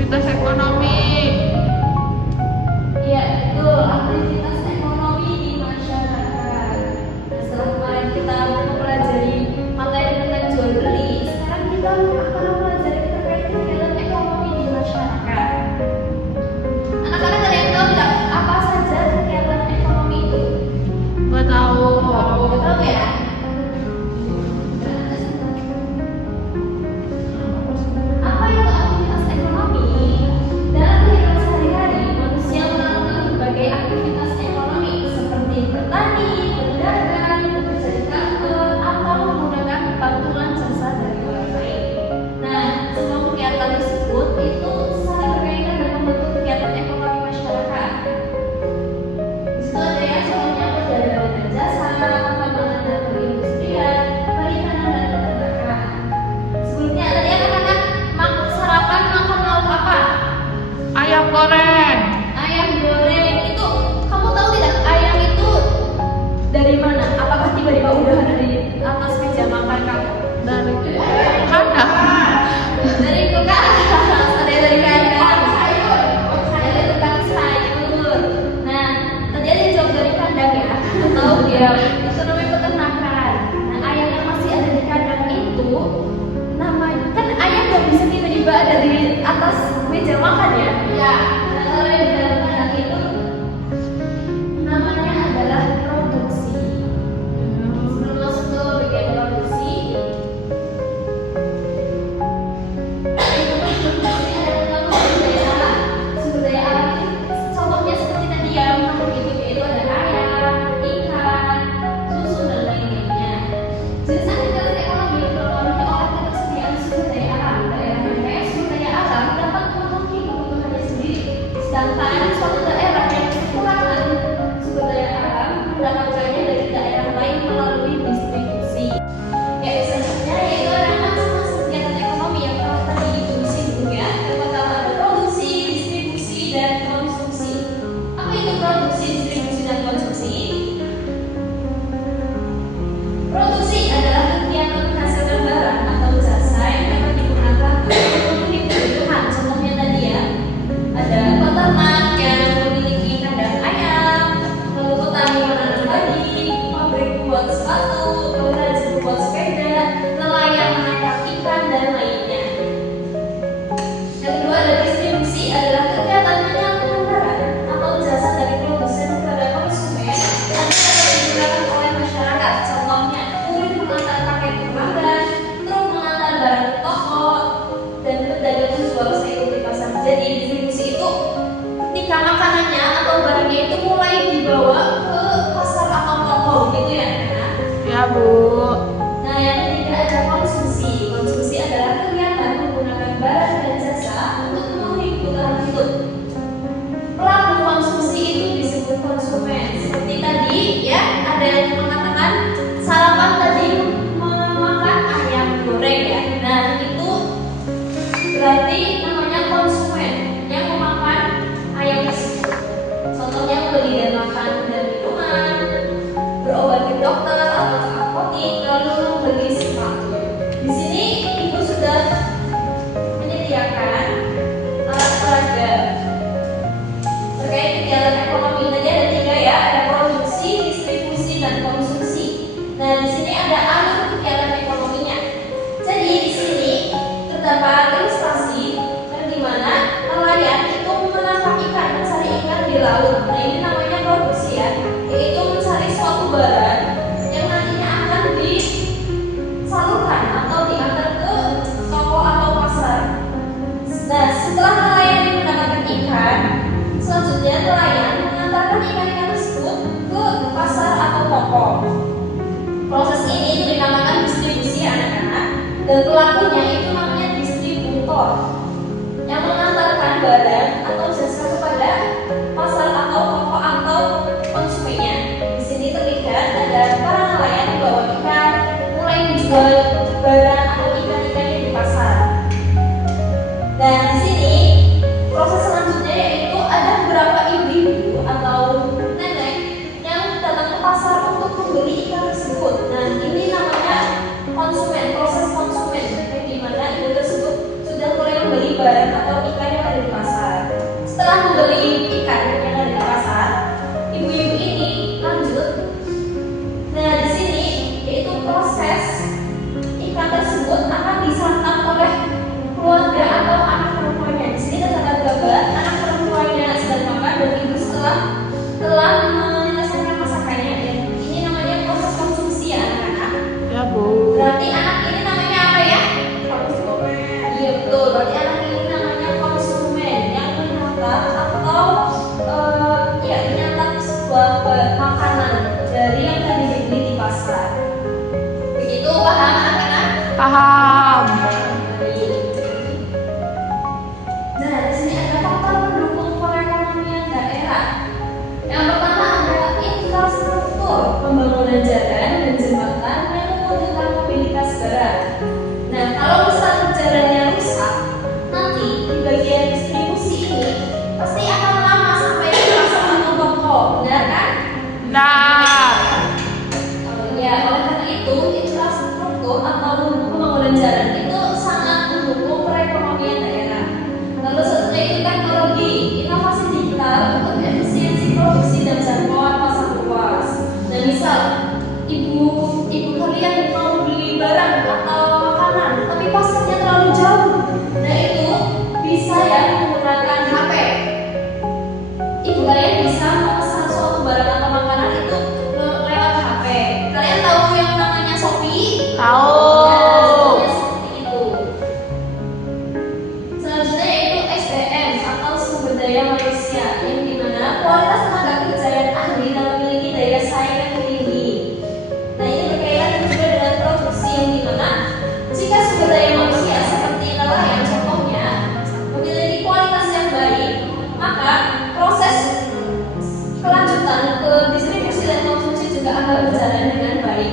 aktivitas ekonomi. Iya, betul, aktivitas ekonomi di masyarakat. Nah, setelah kemarin kita mempelajari materi tentang jual beli, sekarang kita akan mempelajari terkait kegiatan ekonomi di masyarakat. Anak-anak ada yang tahu nggak apa saja kegiatan ekonomi itu? Nggak tahu. Nggak tahu ya? Apa itu aktivitas ekonomi? Dalam kehidupan sehari-hari, manusia melakukan berbagai aktivitas ekonomi seperti bertani, berdagang, bekerja di kantor, atau menggunakan bantuan jasa dari orang lain. Nah, semua kegiatan tersebut itu saling berkaitan dan membentuk kegiatan ekonomi masyarakat. Di situ ada ya, contohnya perdagangan dan jasa, pertambangan dan perindustrian, perikanan dan peternakan. Sebelumnya tadi anak-anak sarapan makan lauk apa? Ayam goreng. Ayam goreng. Itu kamu tahu tidak ayam itu dari mana? Apakah tiba-tiba udah ada di atas meja makan kamu? Dari kandang. Dari tukang ada dari kandang sayur, dari tukang sayur. Nah, tadi ada yang jawab dari kandang ya, atau dia itu namanya peternakan. Nah, ayam yang masih ada di kandang itu namanya kan ayam nggak bisa tiba-tiba ada di atas meja makan ya. Ya. Nah, kalau yang di dalam kandang itu namanya adalah produksi. Sebelum masuk ke bagian produksi, sumber daya alam ini contohnya seperti tadi yang kamu itu yaitu ada ayam, ikan, susu dan lain-lainnya. Jenis aktivitas ekonomi terpenuhi oleh ketersediaan sumber daya alam. Daerah yang kaya sumber daya alam dapat memenuhi kebutuhannya sendiri, sedangkan suatu daerah yang kekurangan sumber daya alam mendapatkannya dari daerah lain melalui distribusi. Ya, selanjutnya yaitu ada masing-masing kegiatan ekonomi yang telah tadi itu disinggung ya. Yang pertama ada produksi, distribusi, dan konsumsi. Apa itu produksi, distribusi, dan konsumsi? Produksi adalah kegiatan menghasilkan barang atau jasa yang dapat digunakan untuk memenuhi kebutuhan. Contohnya tadi ya, ada peternak yang memiliki kandang ayam, lalu petani menanam padi, pabrik buat sepatu, pengrajin buat sepeda, nelayan menangkap ikan, dan lainnya. Yang kedua ada distribusi, adalah kegiatan menyalurkan barang atau jasa dari produsen kepada konsumen yang dapat digunakan oleh masyarakat. Contohnya kurir mengantar paket ke pelanggan, truk mengantar barang ke toko, dan pedagang menjual sayur di pasar. Jadi distribusi itu ketika makanannya atau barangnya itu mulai dibawa ke pasar atau toko gitu ya. Ya, Bu. Nah, yang ketiga ada konsumsi. Konsumsi adalah kegiatan menggunakan barang dan jasa untuk memenuhi kebutuhan hidup. Pelaku konsumsi itu disebut konsumen. Seperti tadi ya, ada yang mengatakan sarapan tadi memakan ayam goreng ya. Nah, itu berarti namanya konsumen yang memakan ayam tersebut. Contohnya beli dan makan dan minuman, berobat ke dokter atau ke apotek, lalu membeli sepatu. Di sini ibu sudah menyediakan alat peraga terkait kegiatan ekonomi. Tadi ada 3 ya, ada produksi, distribusi, dan konsumsi. Nah, di sini ada alur kegiatan ekonominya. Jadi di sini terdapat ilustrasi yang dimana nelayan itu menangkap ikan, mencari ikan di laut. Nah, ini namanya produksi ya, yaitu mencari suatu barang yang nantinya akan disalurkan atau diantar ke toko atau pasar. Nah, setelah nelayan ini mendapatkan ikan, selanjutnya nelayan mengantarkan ikan-ikan tersebut ke pasar atau toko. Proses ini dinamakan distribusi anak-anak, dan pelakunya itu namanya distributor yang mengantarkan barang atau jasa kepada pasar atau toko atau konsumennya. Di sini terlihat ada para nelayan membawa ikan, mulai menjual barang atau ikan-ikannya di pasar. Dan di sini proses selanjutnya yaitu ada beberapa ibu-ibu atau nenek yang datang ke pasar untuk membeli ikan tersebut. Nah, ini namanya konsumen, proses konsumen, yang dimana ibu tersebut sudah mulai misal ibu kalian mau beli barang atau makanan, tapi pasarnya terlalu jauh. Nah itu bisa ya menggunakan HP. Ibu kalian bisa memesan suatu barang atau makanan itu lewat HP. Kalian tahu yang namanya Shopee? Tahu. Ya, seperti itu. Selanjutnya yaitu SDM atau sumber daya manusia, yang dimana kualitas tenaga kerja yang ahli dan memiliki daya saing yang tinggi. Nah ini berkaitan juga dengan produksi, yang dimana jika sumber daya manusia seperti nelayan contohnya memiliki kualitas yang baik, maka proses kelanjutan ke distribusi dan konsumsi juga akan berjalan dengan baik.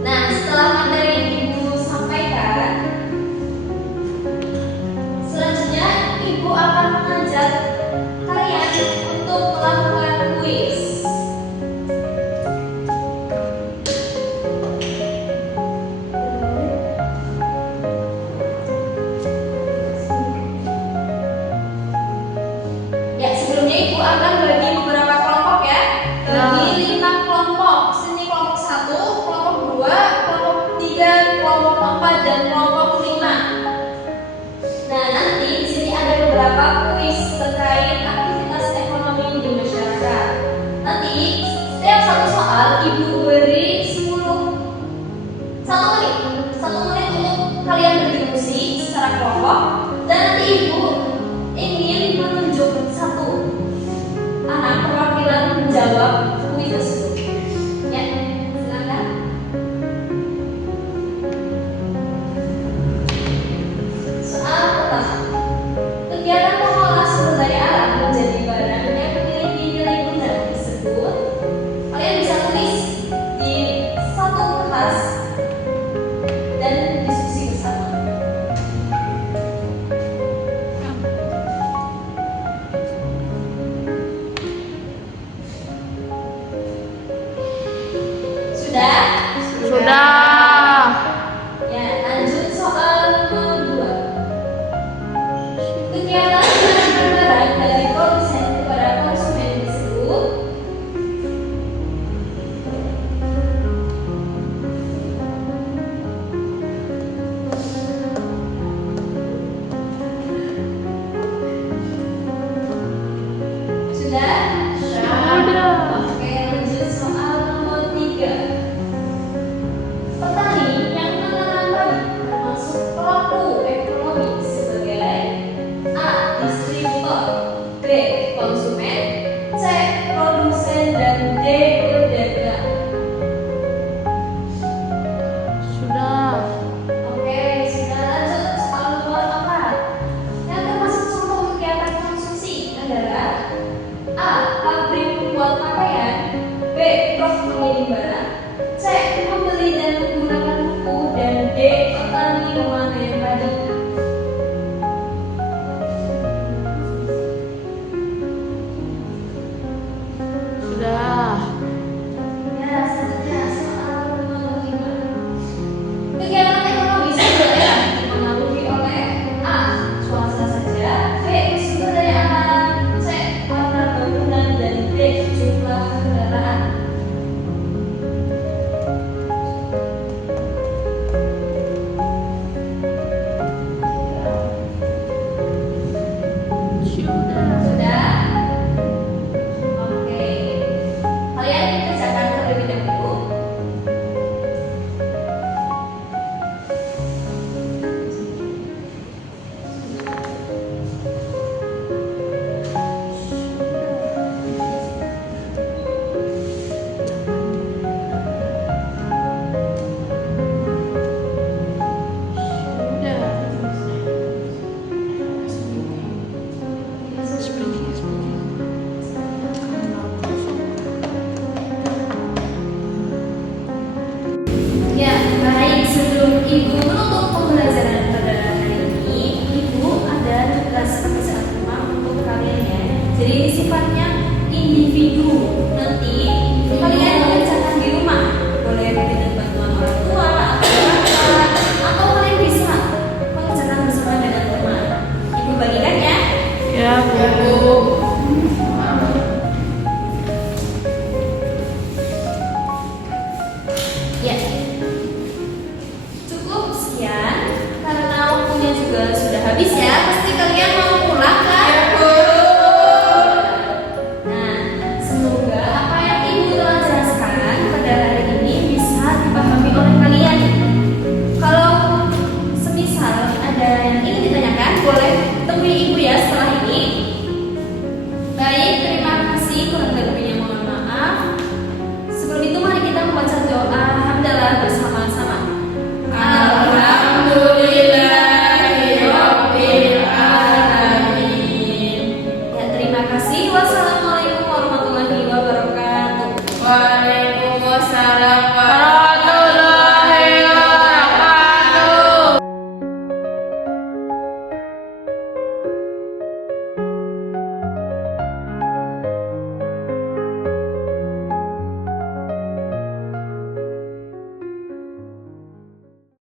Nah, setelah materi yang Ibu sampaikan, selanjutnya Ibu akan mengajak kalian untuk melakukan kuis. Ya, sebelumnya Ibu akan bagi beberapa kelompok ya. Bagi 5 kelompok. Sini kelompok 1, kelompok 2, kelompok 3, kelompok 4 dan kelompok 5. Nah, nanti di sini ada beberapa kuis terkait aktivitas ekonomi di masyarakat. Nanti setiap satu soal Ibu beri 1 menit. 1 menit untuk kalian berdiskusi secara kelompok, dan nanti Ibu ingin menunjuk satu anak perwakilan menjawab kuis tersebut. Ya, silakan. Soal pertama, kegiatan pengelola sumber daya alam menjadi habis ya, pasti kalian mau pulang ke